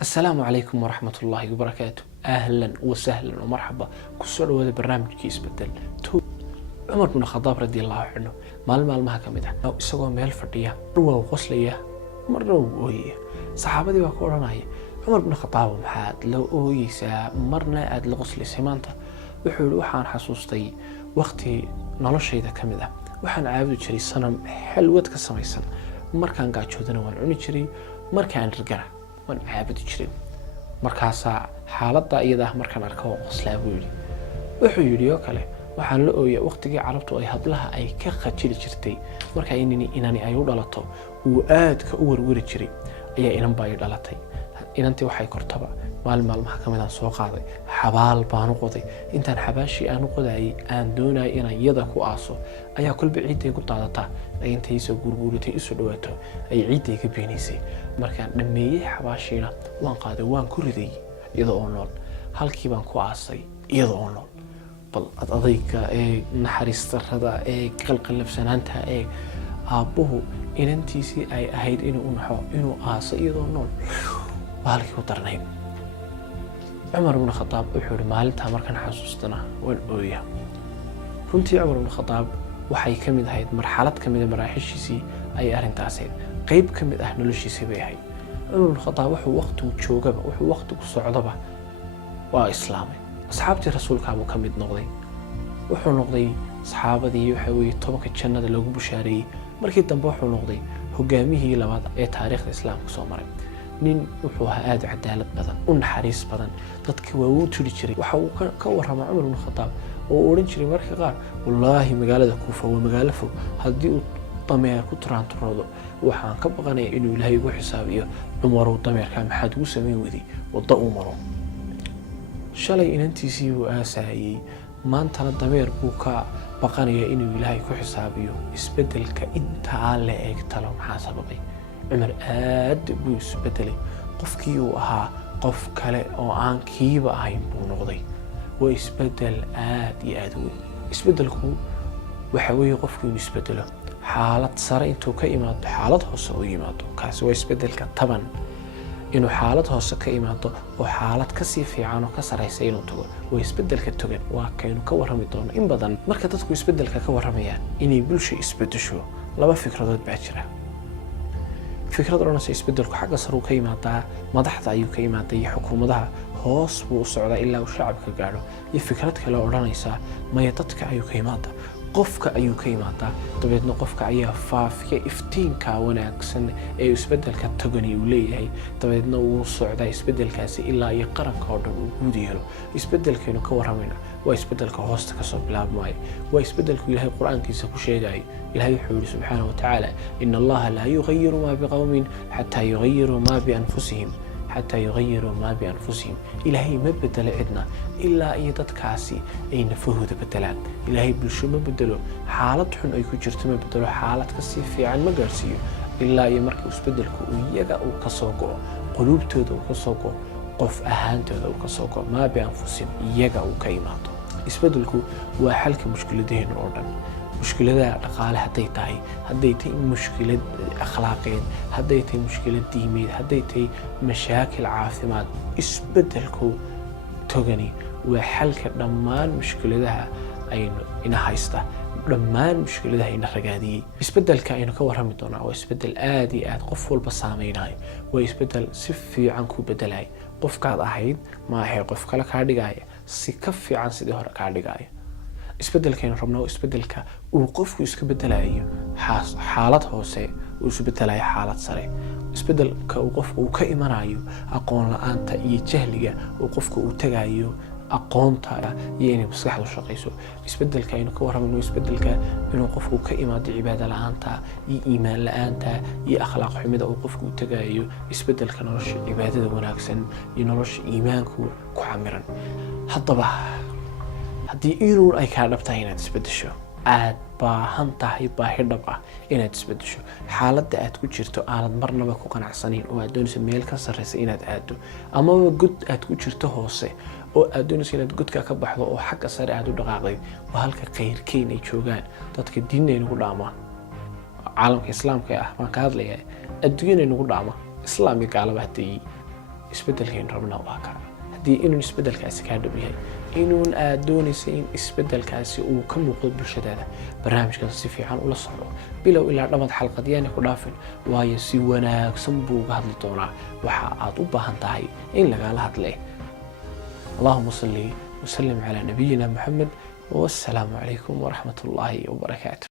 السلام عليكم ورحمة الله وبركاته. أهلا وسهلا ومرحبا كسر هذا برنامج كيس بدل تو عمر بن الخطاب رضي الله عنه مال ما كمده أو سوى ميل فردية روى وغسلية مرة وهي صحابتي وكورناي عمر بن الخطاب محاد لو أويسا مرنا عاد الغسل سمانته وحول وحان حسوستي وقتي نلشي ذا كمده وحان عابد جري صنم حلوة كسميسن مركان قاعد شودنا وعنوني جري مركان رجع وان عابد جري markaasa xaaladda iyada markaan arko qoslaa buu yiri wuxuu yiri oo kale waxaan la ooyay waqtigii carabtu ay hablaha ay ka qajili jirtay marka inani ay u dhalato uu aad ka u warwari jiray ayaa inan baa ay dhalatay inantii waxay kortaba maalmaha kamidaan soo qaaday xabaal baan u qoday intaan xabaashi aan u qoday aan doonay inaan iyada ku aaso ayaa kulba ciiday ku daadata ay intay soo gurguuratay isu dhawaato ay ciiday ka beenaysay markaan dhameeyay xabaashiina waan qaaday waan ku riday iyada oo nool halkii baan ku aasay iyada oo nool bal adayga naxariistarada qalqalabsanaanta aabuhu inantiisii ay ahayd inuu aaso iyada oo nool halkii ku darnay عمر بن الخطاب وحول مالتها مركان حسوستنا والأوية runtii عمر بن الخطاب waxay kamid ahayd marxalad kamid ah maraaxishiisii ay arintaasay qayb kamid ah noloshiisa bay ahayd عمر بن الخطاب wuxuu waqtigu joogaba wuxuu waqtigu socdaba waa islaamay asxaabtii rasuulka uu kamid noqday wuxuu noqday saxaabadii waxa weey tobanka jannada lagu bushaareeyay markii dambe wuxuu noqday hogaamiyihii labaad ee taariikhda islaamka soo maray nin wuxuu aad cadaalad badan u naxariis badan dadka waa uu tuli jiray waxa uu ka warramay Umar ibn Khattab oo oran jiray marka qaar wallahi magaalada Kuufa waa magaalo fog hadii uu dameer ku tiraanturoodo waxaan ka baqanayaa inuu Ilaahay ugu xisaabiyo Umar oo dameerka maxaad ugu sameyn wadi wada Umar shalay inantiisii uu aasayay maantana dameer buu ka baqanayaa inuu Ilaahay ku xisaabiyo isbedelka inta la eegtalo maxaa sababay عمر آد بوس بدلي قفكي وها قف كله أو عن كيبا هاي بونغضي ويسبدل آد يأدوي يسبدلكو وحوي قفكي يسبدله حالة صار انتو كإيمات حالتها سويماتو كاس ويسبدل طبعا إنه حالتها سكإيماتو وحالة كسيف عنو كسر يسينو تو ويسبدل كتوجن وكأنه كورهم يطون إن بدن مركزتكو يسبدل كورهميان إني بلشي يسبدشوا لما فكرة بعشرة فكرة أنا سيسبدلك حاجة صاروا كيما تا مدحت أيو كيما تي حكومة ده هاس وصعدا إلا وشعب كجارو يفكرتك لو أرانا يسا ما يتتك أيو كيما تا قفك أيو كيما تا تبيت نقفك أيها فافك إفتين كوناكسن أيو يسبدلك تجني وليه تبيت نو صعدا يسبدلك أسي إلا يقرن كارد وجوديهلو يسبدلك إنه كورهمنا ويسبدلك هاستك صوب لاب ماي ويسبدلك إلهي القرآن كيسا كشيء جاي إلهي يحول سبحانه وتعالى إن الله لا يغير ما بقوم حتى يغيروا ما بأنفسهم إلهي ما بدل عدنا إلا أيضا كاسي أي نفهود بدلان إلهي بالشو ما بدلو حالة حن أي كجرت ما بدلو حالة كسي في عن مقرسيو إلا يمرك أسبدلكو ويجا أو كسوقو قلوب تودو كسوقو قف أهان تودو كسوقو ما بأنفسهم يجا أو كيماتو isbeddelku waa xalka mushkiladeen oo dhan mushkilada dhaqaale haday tahay mushkilad akhlaaqeed haday tahay mushkilad diimeed haday tahay mashaakil caafimaad isbeddelku togani waa xalka dhammaan mushkiladaha aynu ina haysta dhammaan mushkiladaha ina ragaadiyay isbeddelka aynu ka warrami doonaa waa isbeddel aad iyo aad qof walba saameynay waa isbeddel si fiican ku bedelay qofkaad ahayd ma ahay qof kale ka dhigaya si ka fiican sidii hore ka dhigaya isbeddelkeena rabno isbeddelka uu qofku iska bedelayo xaalad hoose uu isu bedelayo xaalad sare isbeddelka uu qofku ka imanayo aqoon la'aanta iyo jahliga uu qofku u tagayo aqoonta iyo inay maskaxdu shaqeyso isbeddelka aynu ka warrameyno isbeddelka inuu qofku ka imaado cibaado la'aanta iyo iimaan la'aanta iyo akhlaaq xumida uu qofku u tagayo isbeddelka nolosha cibaadada wanaagsan iyo nolosha iimaanku ku xamiran haddaba haddii inuu ay ka dhabtahay inaad isbeddesho aad baahan tahay baahi dhab ah inaad isbeddesho xaaladda aad ku jirto aanad marnaba ku qanacsanayn oo aad doonayso meel ka sarreysa inaad aado ama god aad ku jirto hoose oo aad doonayso inaad godka ka baxdo oo xagga sare aad u dhaqaaqday waa halka khayrkeyn ay joogaan dadka diinna inagu dhaamaan caalamka islaamka ah waan ka hadlayaa adduunyada inagu dhaama islaamka gaalaba hadii isbeddelkaynu rabnaa waa kaa haddii inuu isbeddelkaasi kaa dhab yahay inuun aad doonaysa in isbeddelkaasi uu ka muuqdo bulshadaada barnaamijkan si fiican ula socdo bilow ilaa dhammaad xalqad yaani ku dhaafin waayo si wanaagsan buu uga hadli doonaa waxa aad u baahan tahay in lagala hadle اللهم صل وسلم على نبينا محمد والسلام عليكم ورحمة الله وبركاته.